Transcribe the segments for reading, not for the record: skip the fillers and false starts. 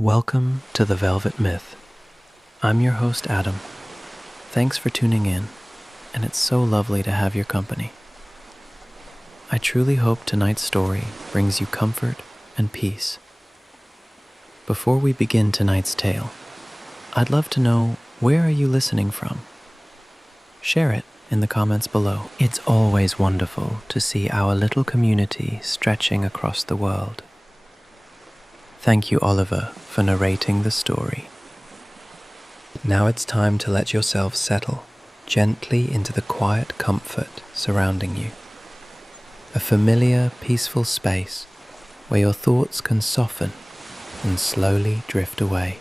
Welcome to The Velvet Myth. I'm your host, Adam. Thanks for tuning in, and it's so lovely to have your company. I truly hope tonight's story brings you comfort and peace. Before we begin tonight's tale, I'd love to know, where are you listening from? Share it in the comments below. It's always wonderful to see our little community stretching across the world. Thank you, Oliver, for narrating the story. Now it's time to let yourself settle gently into the quiet comfort surrounding you. A familiar, peaceful space where your thoughts can soften and slowly drift away.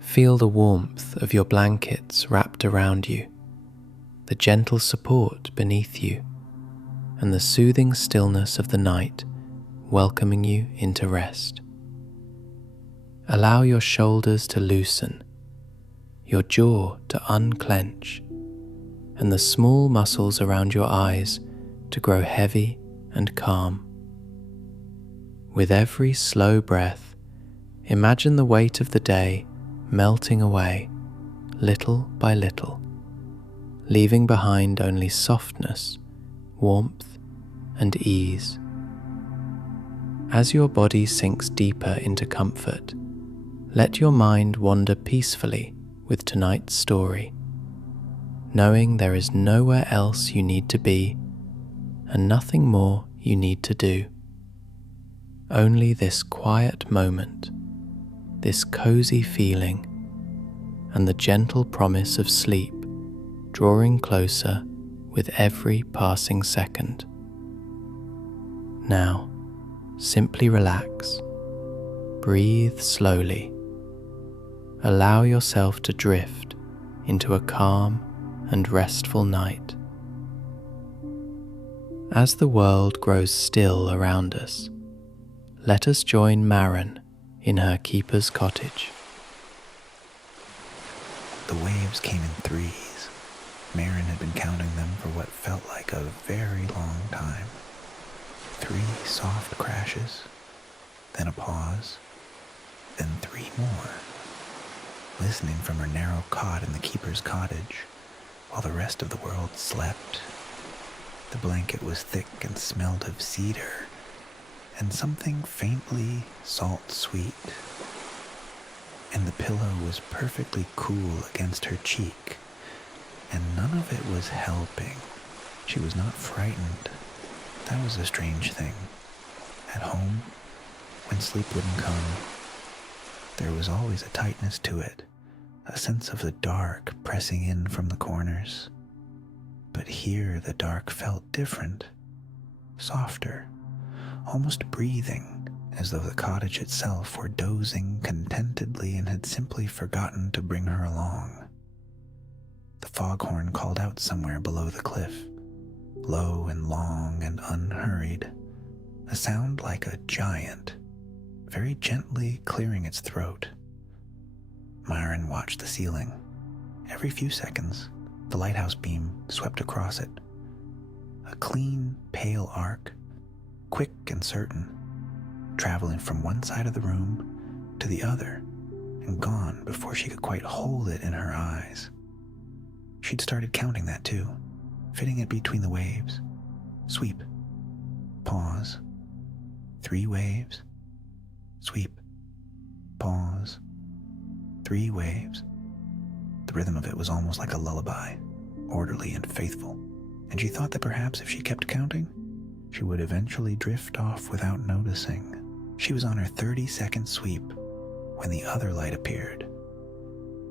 Feel the warmth of your blankets wrapped around you, the gentle support beneath you, and the soothing stillness of the night welcoming you into rest. Allow your shoulders to loosen, your jaw to unclench, and the small muscles around your eyes to grow heavy and calm. With every slow breath, imagine the weight of the day melting away, little by little, leaving behind only softness, warmth, and ease. As your body sinks deeper into comfort, let your mind wander peacefully with tonight's story, knowing there is nowhere else you need to be and nothing more you need to do. Only this quiet moment, this cozy feeling, and the gentle promise of sleep drawing closer with every passing second. Now, simply relax, breathe slowly, allow yourself to drift into a calm and restful night. As the world grows still around us, let us join Maren in her keeper's cottage. The waves came in threes. Maren had been counting them for what felt like a very long time. 3 soft crashes, then a pause, then 3 more. Listening from her narrow cot in the keeper's cottage, while the rest of the world slept. The blanket was thick and smelled of cedar, and something faintly salt-sweet. And the pillow was perfectly cool against her cheek, and none of it was helping. She was not frightened. That was a strange thing. At home, when sleep wouldn't come, there was always a tightness to it, a sense of the dark pressing in from the corners. But here the dark felt different, softer, almost breathing, as though the cottage itself were dozing contentedly and had simply forgotten to bring her along. The foghorn called out somewhere below the cliff, low and long and unhurried, a sound like a giant, very gently clearing its throat. Maren watched the ceiling. Every few seconds, the lighthouse beam swept across it, a clean, pale arc, quick and certain, traveling from one side of the room to the other and gone before she could quite hold it in her eyes. She'd started counting that too, fitting it between the waves. Sweep, pause, 3 waves, sweep, pause, 3 waves. The rhythm of it was almost like a lullaby, orderly and faithful, and she thought that perhaps if she kept counting, she would eventually drift off without noticing. She was on her 30-second sweep when the other light appeared.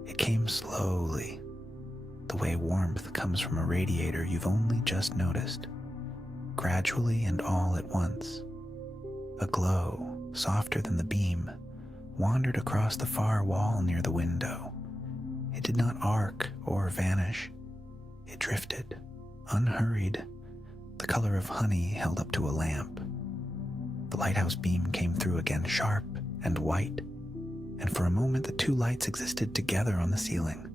It came slowly, the way warmth comes from a radiator you've only just noticed, gradually and all at once. A glow, softer than the beam, wandered across the far wall near the window. It did not arc or vanish. It drifted, unhurried, the color of honey held up to a lamp. The lighthouse beam came through again, sharp and white, and for a moment the 2 lights existed together on the ceiling,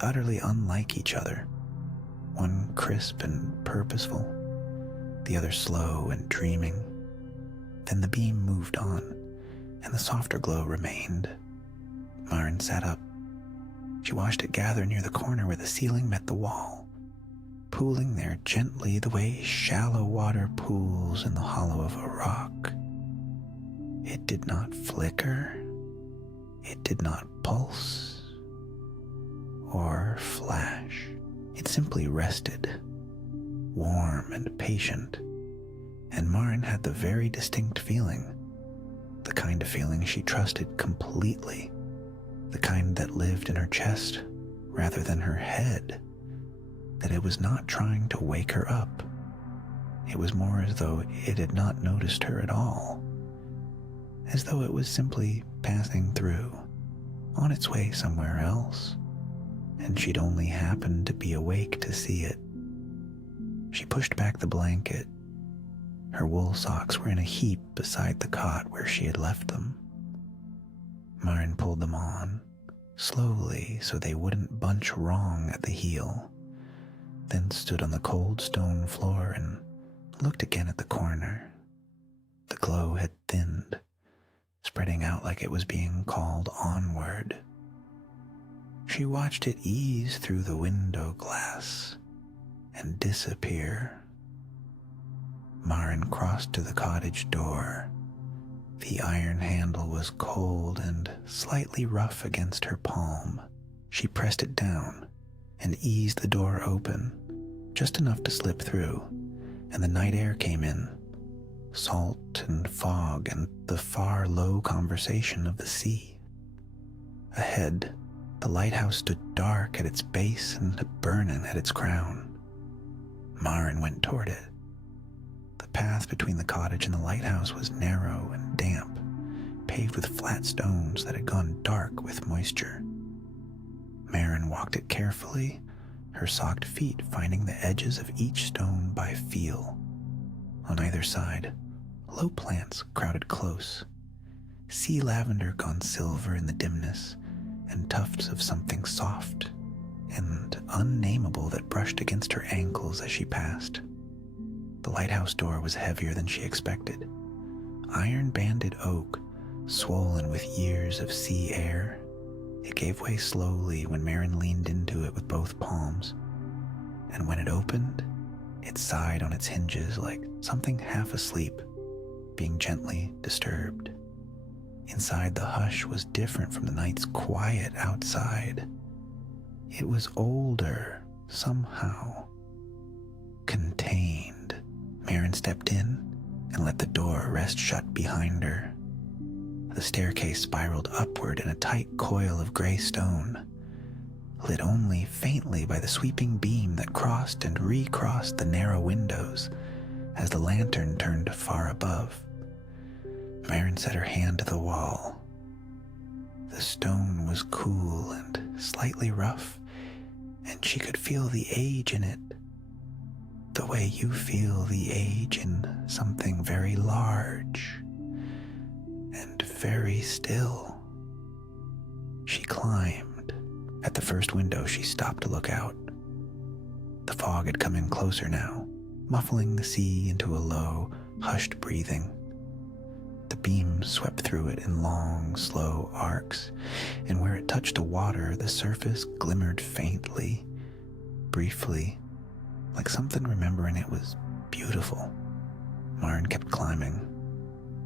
utterly unlike each other, one crisp and purposeful, the other slow and dreaming. Then the beam moved on, and the softer glow remained. Maren sat up. She watched it gather near the corner where the ceiling met the wall, pooling there gently the way shallow water pools in the hollow of a rock. It did not flicker. It did not pulse or flash. It simply rested, warm and patient, and Maren had the very distinct feeling, the kind of feeling she trusted completely, the kind that lived in her chest rather than her head, that it was not trying to wake her up. It was more as though it had not noticed her at all, as though it was simply passing through, on its way somewhere else, and she'd only happened to be awake to see it. She pushed back the blanket. Her wool socks were in a heap beside the cot where she had left them. Maren pulled them on, slowly so they wouldn't bunch wrong at the heel, then stood on the cold stone floor and looked again at the corner. The glow had thinned, spreading out like it was being called onward. She watched it ease through the window glass and disappear. Maren crossed to the cottage door. The iron handle was cold and slightly rough against her palm. She pressed it down and eased the door open, just enough to slip through, and the night air came in, salt and fog and the far low conversation of the sea. Ahead, the lighthouse stood dark at its base and burning at its crown. Maren went toward it. The path between the cottage and the lighthouse was narrow and damp, paved with flat stones that had gone dark with moisture. Maren walked it carefully, her socked feet finding the edges of each stone by feel. On either side, low plants crowded close, sea lavender gone silver in the dimness, and tufts of something soft and unnameable that brushed against her ankles as she passed. The lighthouse door was heavier than she expected. Iron-banded oak, swollen with years of sea air. It gave way slowly when Maren leaned into it with both palms, and when it opened, it sighed on its hinges like something half asleep, being gently disturbed. Inside, the hush was different from the night's quiet outside. It was older, somehow. Contained. Maren stepped in and let the door rest shut behind her. The staircase spiraled upward in a tight coil of gray stone, lit only faintly by the sweeping beam that crossed and recrossed the narrow windows as the lantern turned far above. Maren set her hand to the wall. The stone was cool and slightly rough, and she could feel the age in it, the way you feel the age in something very large and very still. She climbed. At the first window, she stopped to look out. The fog had come in closer now, muffling the sea into a low, hushed breathing. The beam swept through it in long, slow arcs, and where it touched the water, the surface glimmered faintly, briefly, like something remembering it was beautiful. Maren kept climbing.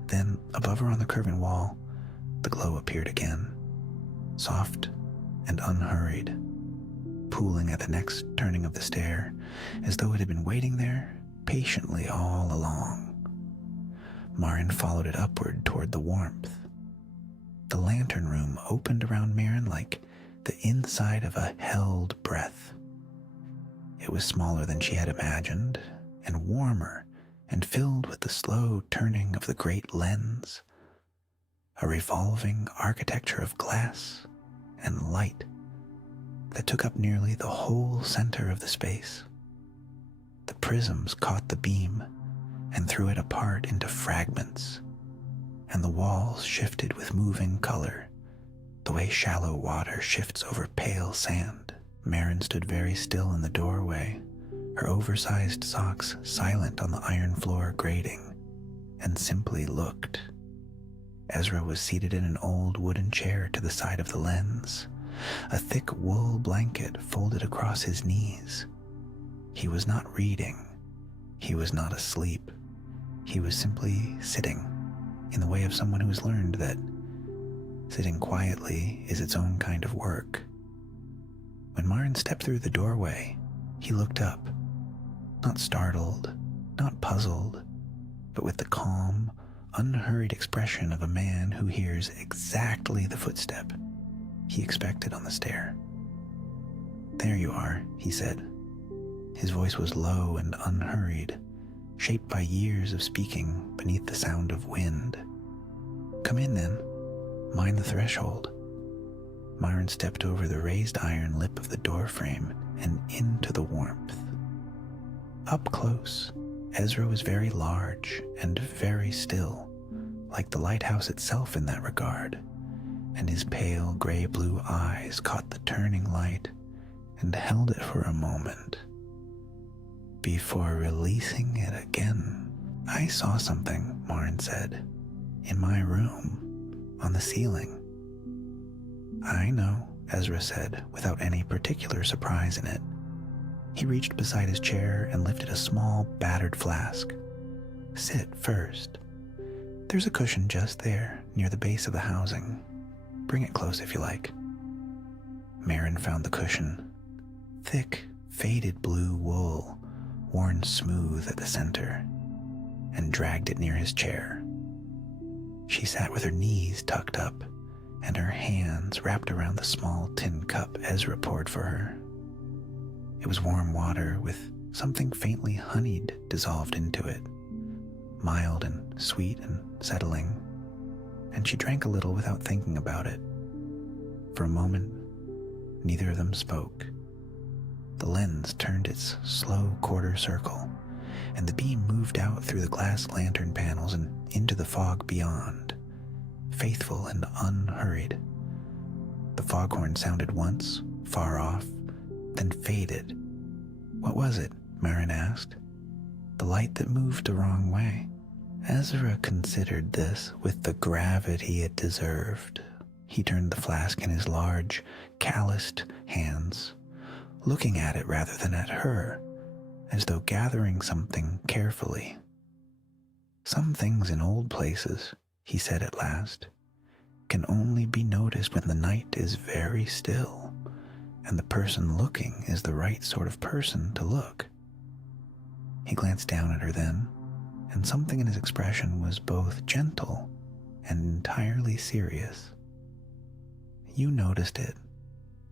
Then, above her on the curving wall, the glow appeared again, soft and unhurried, pooling at the next turning of the stair, as though it had been waiting there patiently all along. Maren followed it upward toward the warmth. The lantern room opened around Maren like the inside of a held breath. It was smaller than she had imagined, and warmer, and filled with the slow turning of the great lens, a revolving architecture of glass and light that took up nearly the whole center of the space. The prisms caught the beam and threw it apart into fragments, and the walls shifted with moving color, the way shallow water shifts over pale sand. Maren stood very still in the doorway, her oversized socks silent on the iron floor grating, and simply looked. Ezra was seated in an old wooden chair to the side of the lens, a thick wool blanket folded across his knees. He was not reading. He was not asleep. He was simply sitting, in the way of someone who has learned that sitting quietly is its own kind of work. When Maren stepped through the doorway, he looked up, not startled, not puzzled, but with the calm, unhurried expression of a man who hears exactly the footstep he expected on the stair. "There you are," he said. His voice was low and unhurried, shaped by years of speaking beneath the sound of wind. "Come in, then. Mind the threshold." Maren stepped over the raised iron lip of the doorframe and into the warmth. Up close, Ezra was very large and very still, like the lighthouse itself in that regard, and his pale gray-blue eyes caught the turning light and held it for a moment before releasing it again. "I saw something," Maren said, "in my room, on the ceiling." "I know," Ezra said, without any particular surprise in it. He reached beside his chair and lifted a small, battered flask. "Sit first. There's a cushion just there, near the base of the housing. Bring it close if you like." Maren found the cushion. Thick, faded blue wool, worn smooth at the center, and dragged it near his chair. She sat with her knees tucked up and her hands wrapped around the small tin cup Ezra poured for her. It was warm water with something faintly honeyed dissolved into it, mild and sweet and settling, and she drank a little without thinking about it. For a moment, neither of them spoke. The lens turned its slow quarter circle, and the beam moved out through the glass lantern panels and into the fog beyond, faithful and unhurried. The foghorn sounded once, far off, then faded. "What was it?" Maren asked. "The light that moved the wrong way." Ezra considered this with the gravity it deserved. He turned the flask in his large, calloused hands, looking at it rather than at her, as though gathering something carefully. "Some things in old places," he said at last, "can only be noticed when the night is very still, and the person looking is the right sort of person to look." He glanced down at her then, and something in his expression was both gentle and entirely serious. "You noticed it.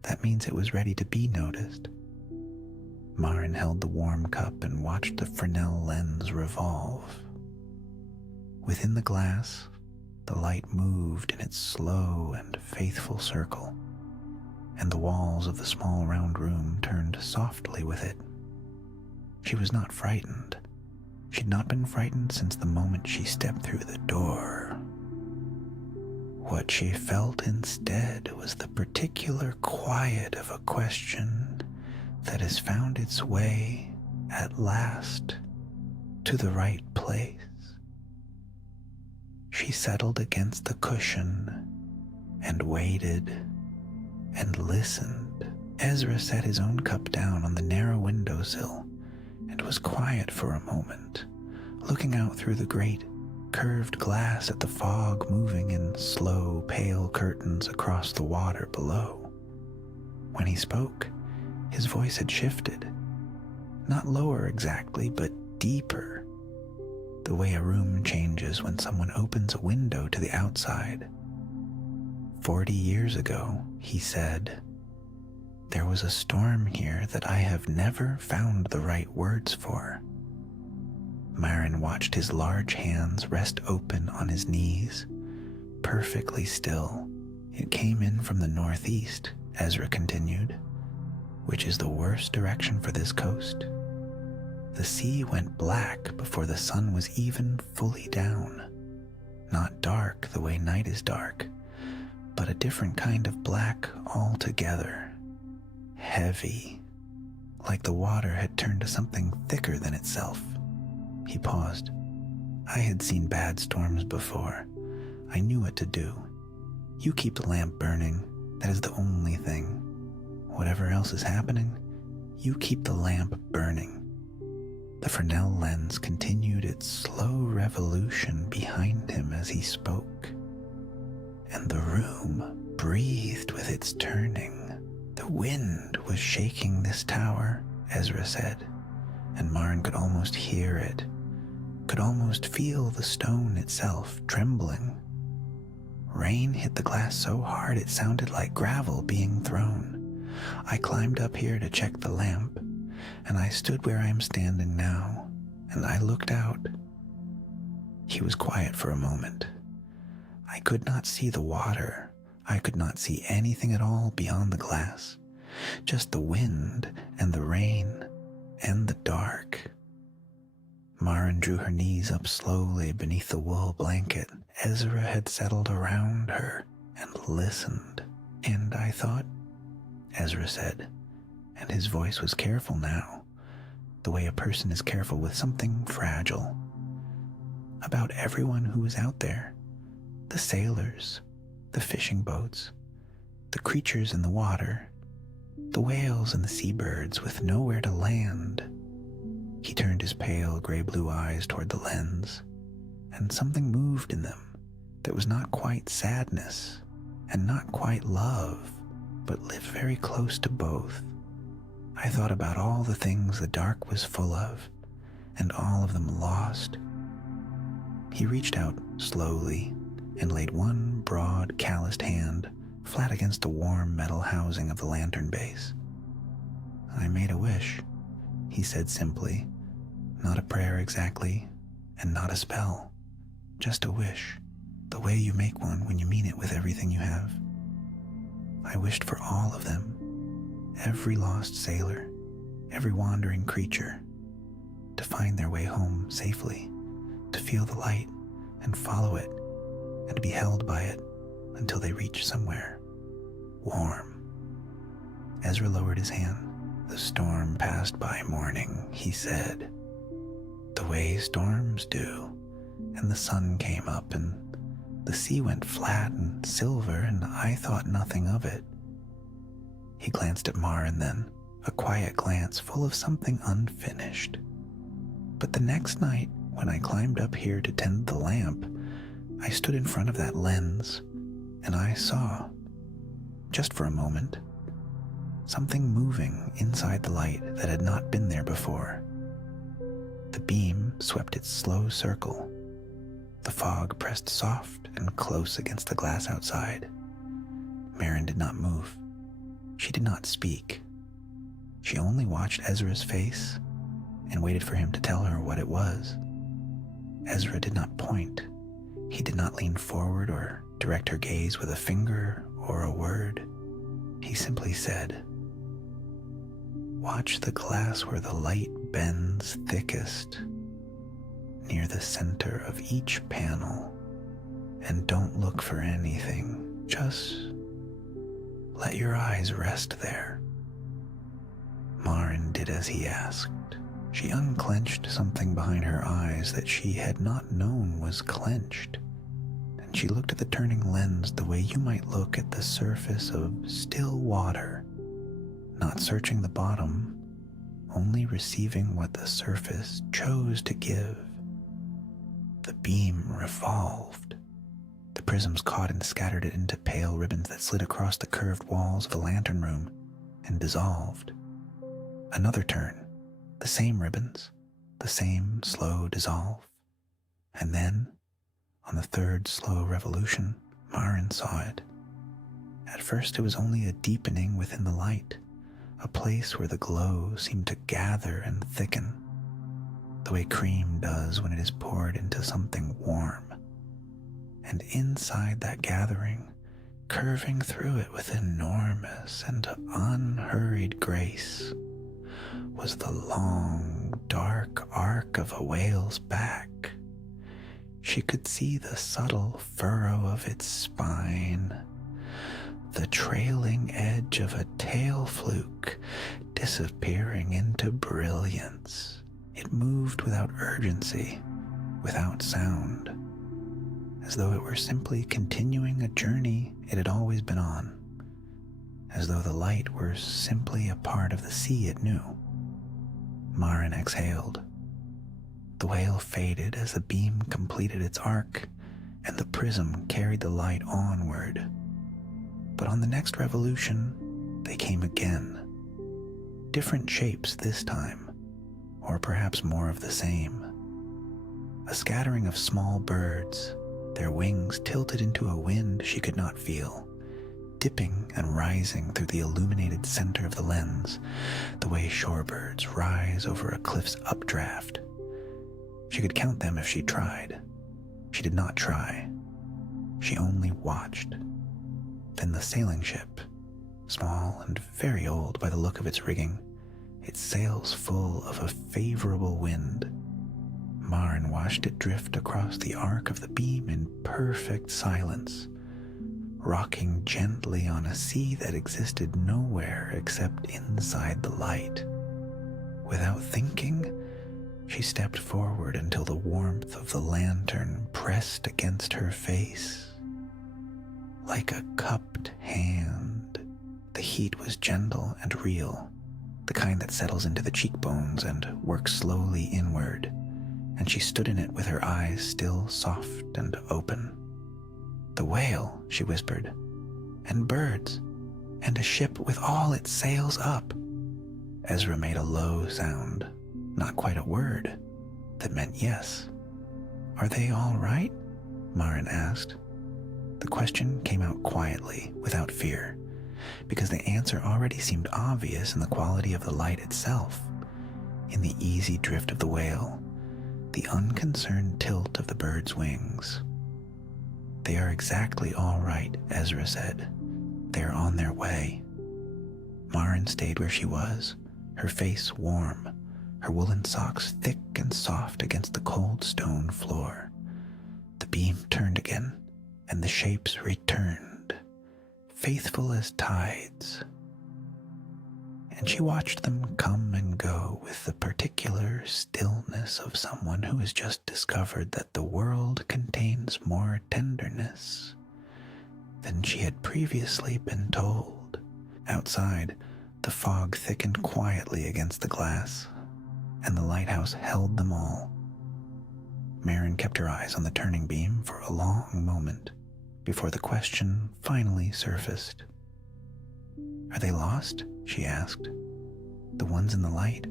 That means it was ready to be noticed." Maren held the warm cup and watched the Fresnel lens revolve. Within the glass, the light moved in its slow and faithful circle, and the walls of the small round room turned softly with it. She was not frightened. She'd not been frightened since the moment she stepped through the door. What she felt instead was the particular quiet of a question that has found its way, at last, to the right place. She settled against the cushion and waited and listened. Ezra set his own cup down on the narrow windowsill and was quiet for a moment, looking out through the great curved glass at the fog moving in slow, pale curtains across the water below. When he spoke, his voice had shifted, not lower exactly, but deeper, the way a room changes when someone opens a window to the outside. 40 years ago, he said, there was a storm here that I have never found the right words for. Maren watched his large hands rest open on his knees, perfectly still. It came in from the northeast, Ezra continued, which is the worst direction for this coast. The sea went black before the sun was even fully down. Not dark the way night is dark, but a different kind of black altogether. Heavy, like the water had turned to something thicker than itself. He paused. I had seen bad storms before, I knew what to do. You keep the lamp burning. That is the only thing. Whatever else is happening, you keep the lamp burning. The Fresnel lens continued its slow revolution behind him as he spoke, and the room breathed with its turning. The wind was shaking this tower, Ezra said, and Maren could almost hear it, could almost feel the stone itself trembling. Rain hit the glass so hard it sounded like gravel being thrown. I climbed up here to check the lamp, and I stood where I am standing now, and I looked out. He was quiet for a moment. I could not see the water. I could not see anything at all beyond the glass, just the wind and the rain and the dark. Maren drew her knees up slowly beneath the wool blanket. Ezra had settled around her and listened. And I thought, Ezra said, and his voice was careful now, the way a person is careful with something fragile, about everyone who was out there, the sailors, the fishing boats, the creatures in the water, the whales and the seabirds with nowhere to land. He turned his pale gray-blue eyes toward the lens, and something moved in them that was not quite sadness and not quite love, but lived very close to both. I thought about all the things the dark was full of, and all of them lost. He reached out slowly and laid one broad, calloused hand flat against the warm metal housing of the lantern base. I made a wish, he said simply, not a prayer exactly, and not a spell, just a wish, the way you make one when you mean it with everything you have. I wished for all of them, every lost sailor, every wandering creature, to find their way home safely, to feel the light and follow it, and to be held by it until they reach somewhere warm. Ezra lowered his hand. The storm passed by mourning, he said, the way storms do, and the sun came up, and the sea went flat and silver, and I thought nothing of it. He glanced at Maren then, a quiet glance full of something unfinished. But the next night, when I climbed up here to tend the lamp, I stood in front of that lens, and I saw, just for a moment, something moving inside the light that had not been there before. The beam swept its slow circle. The fog pressed soft and close against the glass outside. Maren did not move. She did not speak. She only watched Ezra's face and waited for him to tell her what it was. Ezra did not point. He did not lean forward or direct her gaze with a finger or a word. He simply said, "Watch the glass where the light bends thickest, near the center of each panel, and don't look for anything. Just let your eyes rest there." Maren did as he asked. She unclenched something behind her eyes that she had not known was clenched, and she looked at the turning lens the way you might look at the surface of still water, not searching the bottom, only receiving what the surface chose to give. The beam revolved. The prisms caught and scattered it into pale ribbons that slid across the curved walls of the lantern room and dissolved. Another turn, the same ribbons, the same slow dissolve. And then, on the third slow revolution, Maren saw it. At first it was only a deepening within the light, a place where the glow seemed to gather and thicken, the way cream does when it is poured into something warm. And inside that gathering, curving through it with enormous and unhurried grace, was the long, dark arc of a whale's back. She could see the subtle furrow of its spine, the trailing edge of a tail fluke disappearing into brilliance. It moved without urgency, without sound, as though it were simply continuing a journey it had always been on, as though the light were simply a part of the sea it knew. Maren exhaled. The whale faded as the beam completed its arc, and the prism carried the light onward. But on the next revolution, they came again. Different shapes this time, or perhaps more of the same. A scattering of small birds, their wings tilted into a wind she could not feel, dipping and rising through the illuminated center of the lens, the way shorebirds rise over a cliff's updraft. She could count them if she tried. She did not try. She only watched. Then the sailing ship, small and very old by the look of its rigging, its sails full of a favorable wind. Maren watched it drift across the arc of the beam in perfect silence, rocking gently on a sea that existed nowhere except inside the light. Without thinking, she stepped forward until the warmth of the lantern pressed against her face. Like a cupped hand, the heat was gentle and real, the kind that settles into the cheekbones and works slowly inward, and she stood in it with her eyes still soft and open. "The whale," she whispered, "and birds, and a ship with all its sails up." Ezra made a low sound, not quite a word, that meant yes. "Are they all right?" Maren asked. The question came out quietly, without fear, because the answer already seemed obvious in the quality of the light itself, in the easy drift of the whale, the unconcerned tilt of the bird's wings. "They are exactly all right," Ezra said. "They are on their way." Maren stayed where she was, her face warm, her woolen socks thick and soft against the cold stone floor. The beam turned again, and the shapes returned, faithful as tides. And she watched them come and go with the particular stillness of someone who has just discovered that the world contains more tenderness than she had previously been told. Outside, the fog thickened quietly against the glass, and the lighthouse held them all. Maren kept her eyes on the turning beam for a long moment before the question finally surfaced. "Are they lost?" she asked. "The ones in the light?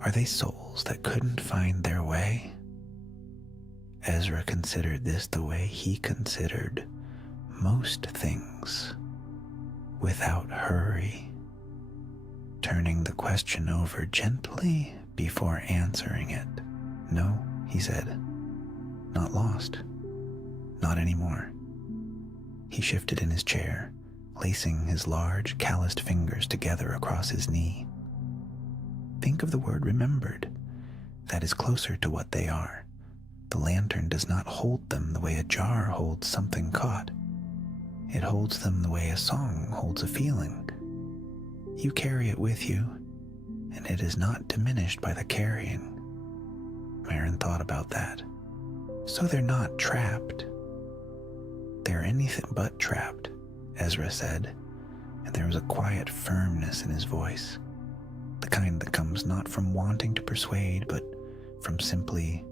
Are they souls that couldn't find their way?" Ezra considered this the way he considered most things, without hurry, turning the question over gently before answering it. "No," he said. "Not lost. Not anymore." He shifted in his chair, lacing his large, calloused fingers together across his knee. "Think of the word remembered. That is closer to what they are. The lantern does not hold them the way a jar holds something caught. It holds them the way a song holds a feeling. You carry it with you, and it is not diminished by the carrying." Maren thought about that. "So they're not trapped." "They're anything but trapped," Ezra said, and there was a quiet firmness in his voice, the kind that comes not from wanting to persuade, but from simply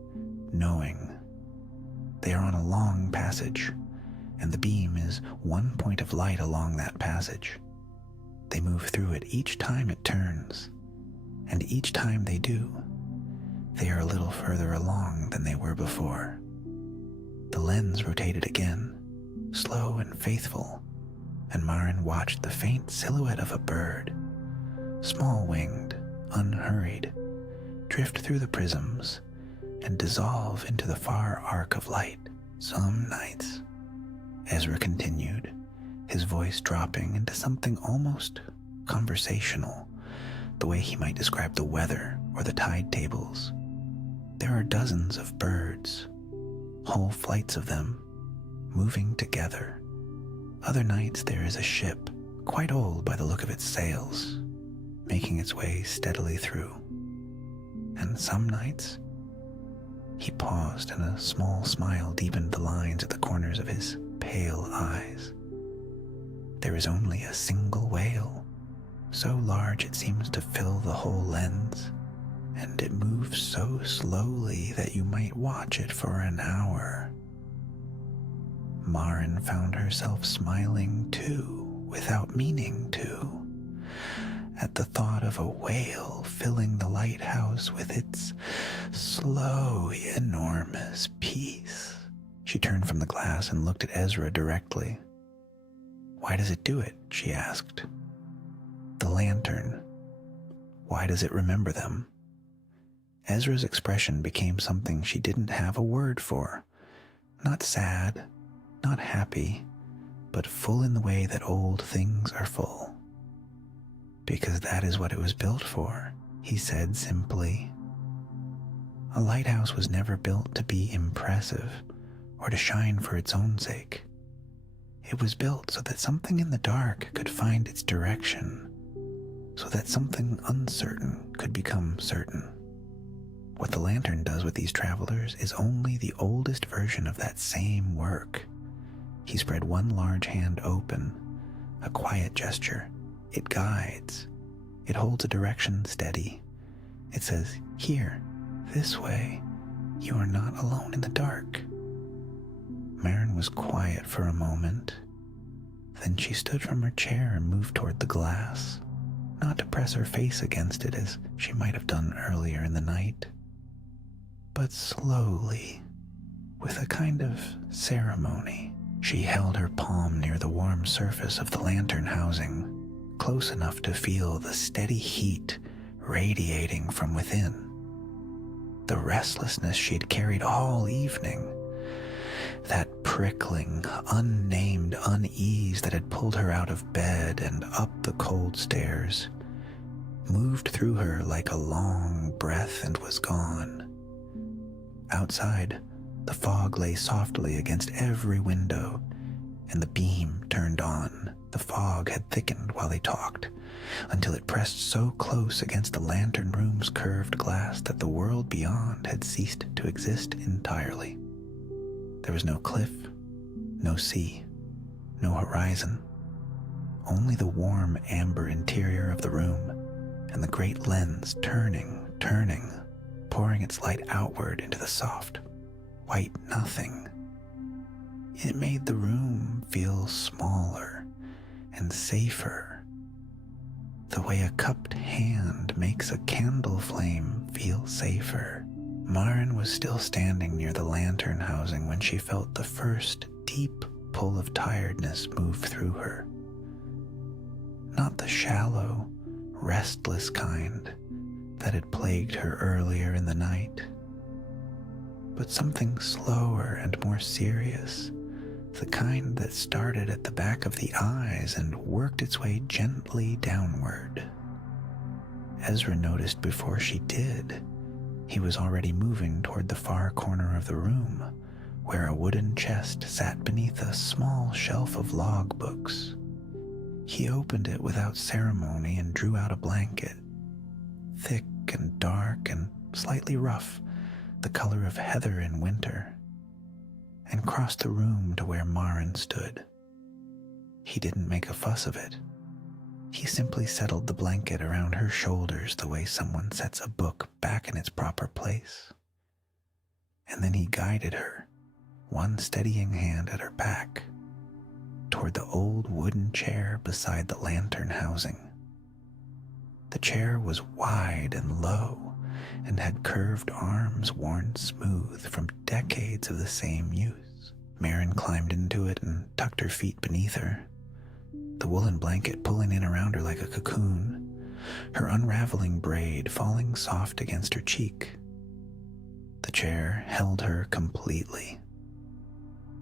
knowing. "They are on a long passage, and the beam is one point of light along that passage. They move through it each time it turns, and each time they do, they are a little further along than they were before." The lens rotated again, slow and faithful, and Maren watched the faint silhouette of a bird, small-winged, unhurried, drift through the prisms and dissolve into the far arc of light. "Some nights," Ezra continued, his voice dropping into something almost conversational, the way he might describe the weather or the tide tables, "there are dozens of birds, whole flights of them, moving together. Other nights there is a ship, quite old by the look of its sails, making its way steadily through. And some nights," He paused, and a small smile deepened the lines at the corners of his pale eyes. There is only a single whale, so large it seems to fill the whole lens, and it moves so slowly that you might watch it for an hour. Maren found herself smiling too, without meaning to, at the thought of a whale filling the lighthouse with its slow, enormous peace. She turned from the glass and looked at Ezra directly. "Why does it do it?" she asked. "The lantern. Why does it remember them?" Ezra's expression became something she didn't have a word for. Not sad, not happy, but full in the way that old things are full. "Because that is what it was built for," he said simply. A lighthouse was never built to be impressive or to shine for its own sake. It was built so that something in the dark could find its direction, so that something uncertain could become certain. What the lantern does with these travelers is only the oldest version of that same work. He spread one large hand open, a quiet gesture. It guides. It holds a direction steady. It says, "Here, this way. You are not alone in the dark." Maren was quiet for a moment. Then she stood from her chair and moved toward the glass, not to press her face against it as she might have done earlier in the night, but slowly, with a kind of ceremony. She held her palm near the warm surface of the lantern housing, close enough to feel the steady heat radiating from within. The restlessness she'd carried all evening, that prickling, unnamed unease that had pulled her out of bed and up the cold stairs, moved through her like a long breath and was gone. Outside, the fog lay softly against every window, and the beam turned on. The fog had thickened while they talked, until it pressed so close against the lantern room's curved glass that the world beyond had ceased to exist entirely. There was no cliff, no sea, no horizon, only the warm amber interior of the room, and the great lens turning, pouring its light outward into the soft, white nothing. It made the room feel smaller and safer, the way a cupped hand makes a candle flame feel safer. Maren was still standing near the lantern housing when she felt the first deep pull of tiredness move through her. Not the shallow, restless kind that had plagued her earlier in the night, but something slower and more serious, the kind that started at the back of the eyes and worked its way gently downward. Ezra noticed before she did. He was already moving toward the far corner of the room, where a wooden chest sat beneath a small shelf of log books. He opened it without ceremony and drew out a blanket, thick and dark and slightly rough, the color of heather in winter, and crossed the room to where Maren stood. He didn't make a fuss of it. He simply settled the blanket around her shoulders the way someone sets a book back in its proper place. And then he guided her, one steadying hand at her back, toward the old wooden chair beside the lantern housing. The chair was wide and low and had curved arms worn smooth from decades of the same use. Maren climbed into it and tucked her feet beneath her, the woolen blanket pulling in around her like a cocoon, her unraveling braid falling soft against her cheek. The chair held her completely.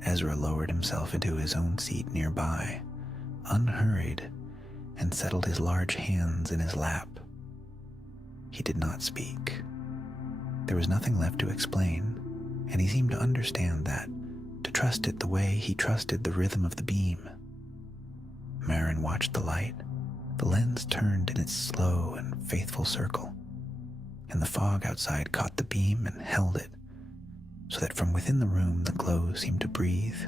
Ezra lowered himself into his own seat nearby, unhurried, and settled his large hands in his lap. He did not speak. There was nothing left to explain, and he seemed to understand that, to trust it the way he trusted the rhythm of the beam. Maren watched the light. The lens turned in its slow and faithful circle, and the fog outside caught the beam and held it, so that from within the room the glow seemed to breathe,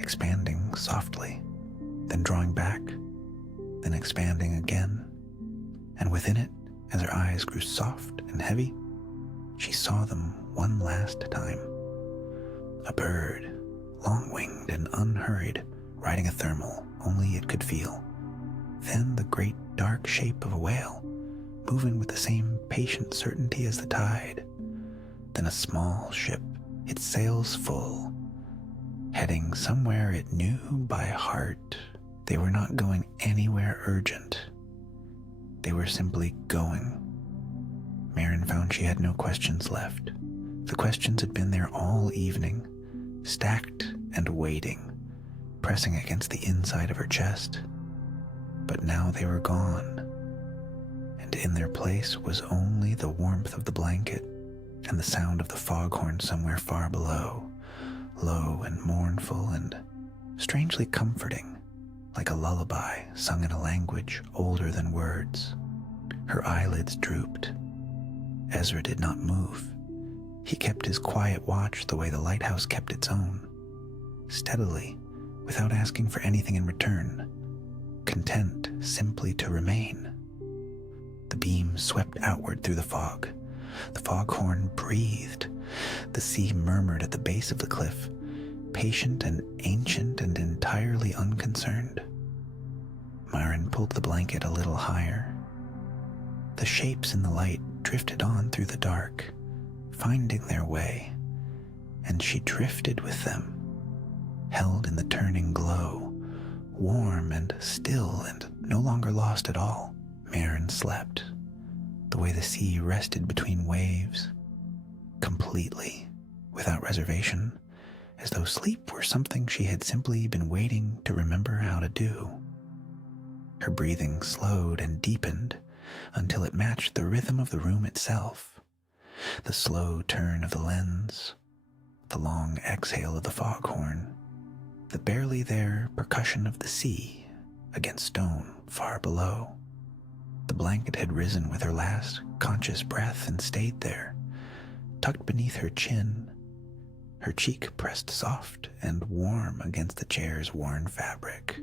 expanding softly, then drawing back, then expanding again. And within it, as her eyes grew soft and heavy, she saw them one last time. A bird, long-winged and unhurried, riding a thermal only it could feel. Then the great dark shape of a whale, moving with the same patient certainty as the tide. Then a small ship, its sails full, heading somewhere it knew by heart. They were not going anywhere urgent. They were simply going. Maren found she had no questions left. The questions had been there all evening, stacked and waiting, pressing against the inside of her chest. But now they were gone, and in their place was only the warmth of the blanket and the sound of the foghorn somewhere far below, low and mournful and strangely comforting, like a lullaby sung in a language older than words. Her eyelids drooped. Ezra did not move. He kept his quiet watch the way the lighthouse kept its own, steadily, without asking for anything in return, content simply to remain. The beam swept outward through the fog. The foghorn breathed. The sea murmured at the base of the cliff, patient and ancient and entirely unconcerned. Maren pulled the blanket a little higher. The shapes in the light drifted on through the dark, finding their way, and she drifted with them, held in the turning glow, warm and still and no longer lost at all. Maren slept, the way the sea rested between waves, completely, without reservation, as though sleep were something she had simply been waiting to remember how to do. Her breathing slowed and deepened until it matched the rhythm of the room itself, the slow turn of the lens, the long exhale of the foghorn, the barely there percussion of the sea against stone far below. The blanket had risen with her last conscious breath and stayed there, tucked beneath her chin, her cheek pressed soft and warm against the chair's worn fabric.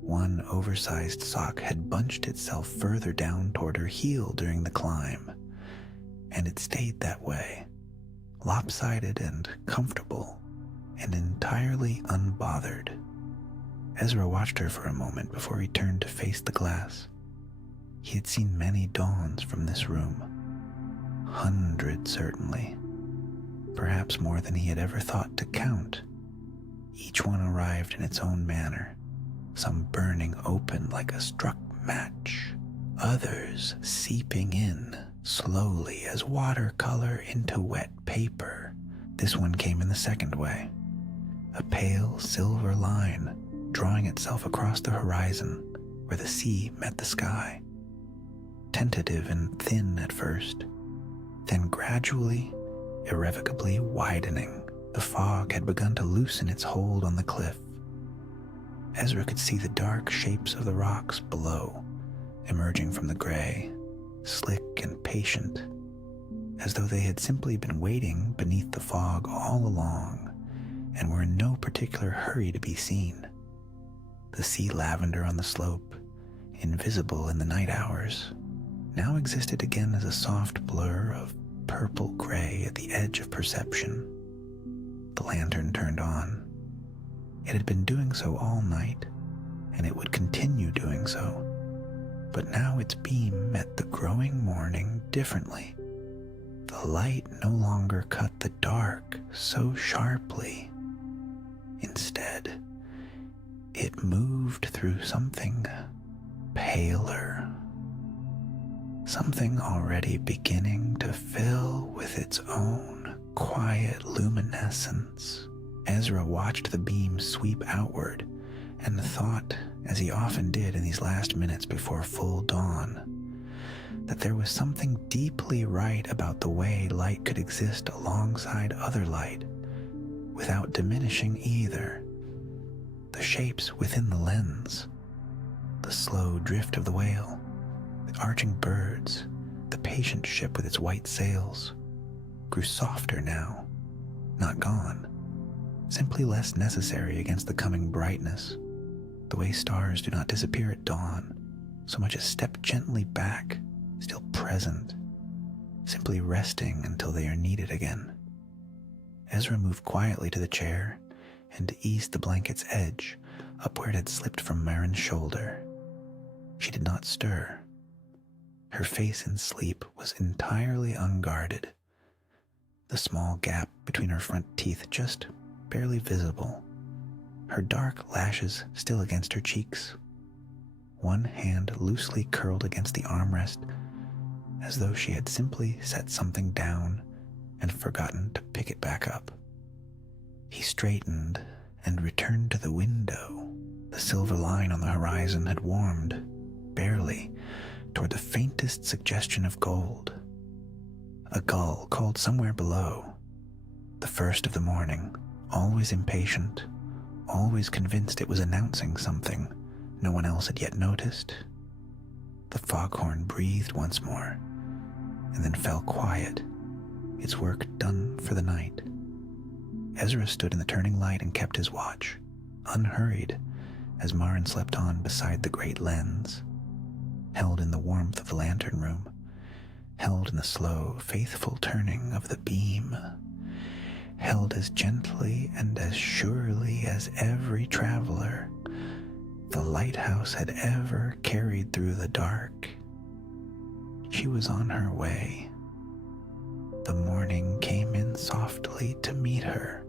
One oversized sock had bunched itself further down toward her heel during the climb, and it stayed that way, lopsided and comfortable and entirely unbothered. Ezra watched her for a moment before he turned to face the glass. He had seen many dawns from this room, hundreds certainly, perhaps more than he had ever thought to count. Each one arrived in its own manner, some burning open like a struck match, others seeping in slowly as watercolor into wet paper. This one came in the second way, a pale silver line drawing itself across the horizon where the sea met the sky, tentative and thin at first, then gradually, irrevocably widening. The fog had begun to loosen its hold on the cliff. Ezra could see the dark shapes of the rocks below, emerging from the gray, slick and patient, as though they had simply been waiting beneath the fog all along and were in no particular hurry to be seen. The sea lavender on the slope, invisible in the night hours, now existed again as a soft blur of purple-gray at the edge of perception. The lantern turned on. It had been doing so all night, and it would continue doing so. But now its beam met the growing morning differently. The light no longer cut the dark so sharply. Instead, it moved through something paler, something already beginning to fill with its own quiet luminescence. Ezra watched the beam sweep outward and thought, as he often did in these last minutes before full dawn, that there was something deeply right about the way light could exist alongside other light without diminishing either. The shapes within the lens, the slow drift of the whale, the arching birds, the patient ship with its white sails, grew softer now, not gone, simply less necessary against the coming brightness, the way stars do not disappear at dawn, so much as step gently back, still present, simply resting until they are needed again. Ezra moved quietly to the chair and eased the blanket's edge up where it had slipped from Maren's shoulder. She did not stir. Her face in sleep was entirely unguarded, the small gap between her front teeth just barely visible, her dark lashes still against her cheeks, one hand loosely curled against the armrest, as though she had simply set something down and forgotten to pick it back up. He straightened and returned to the window. The silver line on the horizon had warmed, barely, toward the faintest suggestion of gold. A gull called somewhere below. The first of the morning, always impatient, always convinced it was announcing something no one else had yet noticed. The foghorn breathed once more, and then fell quiet, its work done for the night. Ezra stood in the turning light and kept his watch, unhurried, as Maren slept on beside the great lens, held in the warmth of the lantern room, held in the slow, faithful turning of the beam, held as gently and as surely as every traveler the lighthouse had ever carried through the dark. She was on her way. The morning came in softly to meet her.